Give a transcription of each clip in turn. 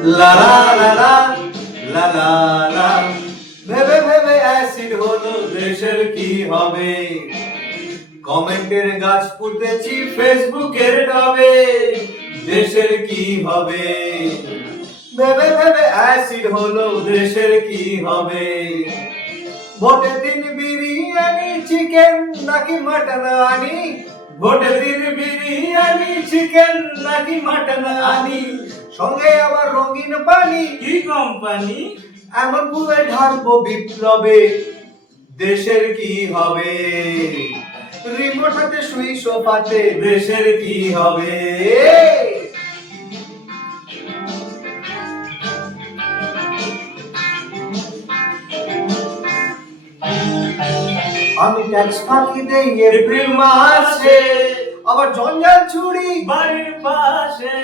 লা লা লা লা লা লা লা। ভেবে ভেবে অ্যাসিড হলো দেশের কি হবে, কমেন্টের গাছ পুঁতেছি ফেসবুকের টবে, দেশের কি হবে। ভেবে ভেবে অ্যাসিড হলো দেশের কি হবে, ভোটের দিন বিরিয়ানি চিকেন নাকি মাটন আনি, ভোটের দিন বিরিয়ানি চিকেন নাকি মাটন আনি, সঙ্গে আবার রঙিন পানি। কি কোম্পানি? এমন পুরে ঢালবো বিপ্লবে, দেশের কি হবে। রিমোট হাতে শুই সোফাতে, দেশের কি হবে। আমি ট্যাক্স ফাঁকি দেই এপ্রিল মাসে, আবার জঞ্জাল ছুরি বাড়ির পাশে,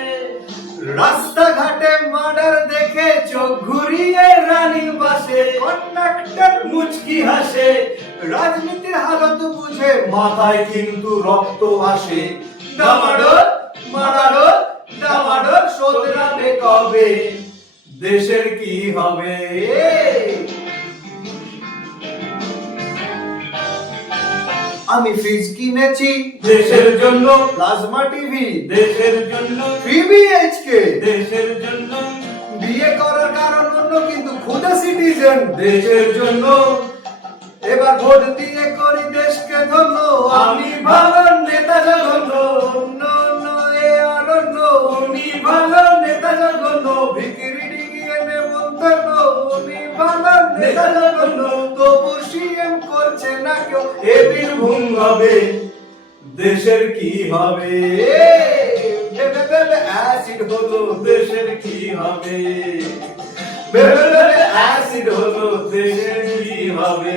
রাস্তাঘাটে মার্ডার দেখে চোখ ঘুরিয়ে রানীর বাসে, কন্ডাক্টর মুচকি হাসে, রাজনীতির হালত বুঝে মাথায় কিন্তু রক্ত আসে। ডামাডোল মারাডোল ডামাডোল শোধরাবে কবে, দেশের কি হবে। আমি ফ্রিজ কিনেছি দেশের জন্য, প্লাজমা টিভি দেশের জন্য, 3 BHK, দেশের জন্য, বিয়ে করার কারণ অন্য কিন্তু খুদে সিটিজেন, দেশের জন্য। এবার ভোট দিয়ে করি দেশকে ধন্য, আমি ভালো নেতা জঘন্য, অন্য অন্য এ অরণ্য, উনি ভালো নেতা জঘন্য, বিক্রি ডিগিয়ে নেমন্তন্ন, উনি ভালো নেতা জঘন্য, তবু সিএম করছে না কেউ, এ বীরভূম হবে, দেশের কি হবে। ভেবে ভেবে অ্যাসিড হলো দেশের কি হবে, ভেবে ভেবে অ্যাসিড হলো দেশের কি হবে।